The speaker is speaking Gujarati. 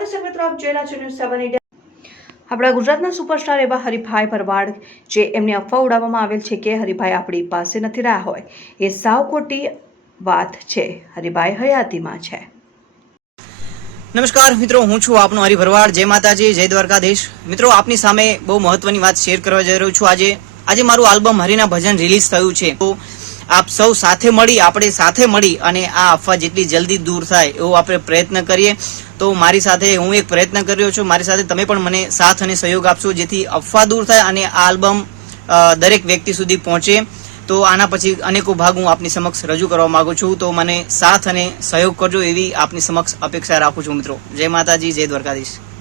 જોઈ રહ્યા છો ન્યૂઝ સેવન ઇન્ડિયા. આપણા ગુજરાતના સુપરસ્ટાર એવા હરિભાઈ ભરવાડ જે એમને અફવા ઉડાવવામાં આવેલ છે કે હરિભાઈ આપણી પાસે નથી રહ્યા હોય, એ સાવ ખોટી વાત છે. હરિભાઈ હયાતીમાં છે. નમસ્કાર મિત્રો, હું છું આપનો હરિ ભરવાડ. જય માતાજી, જય દ્વારકાધીશ. મિત્રો, આપની સામે બહુ મહત્વની વાત શેર કરવા જઈ રહ્યો છું. આજે આજે મારું આલ્બમ હરિના ભજન રિલીઝ થયું છે. તો આપ સૌ સાથે મળી, આપણે સાથે મળી અને આ અફવા જેટલી જલ્દી દૂર થાય એવો આપણે પ્રયત્ન કરીએ. તો મારી સાથે હું એક પ્રયત્ન કરી રહ્યો છું. મારી સાથે તમે પણ મને સાથ અને સહયોગ આપશો જેથી અફવા દૂર થાય અને આ આલ્બમ દરેક વ્યક્તિ સુધી પહોંચે. તો આના પછી અનેકો ભાગ હું આપની સમક્ષ રજૂ કરવા માંગુ છું. તો મને સાથ અને સહયોગ કરજો એવી આપની સમક્ષ અપેક્ષા રાખું છું મિત્રો. જય માતાજી, જય દ્વારકાધીશ.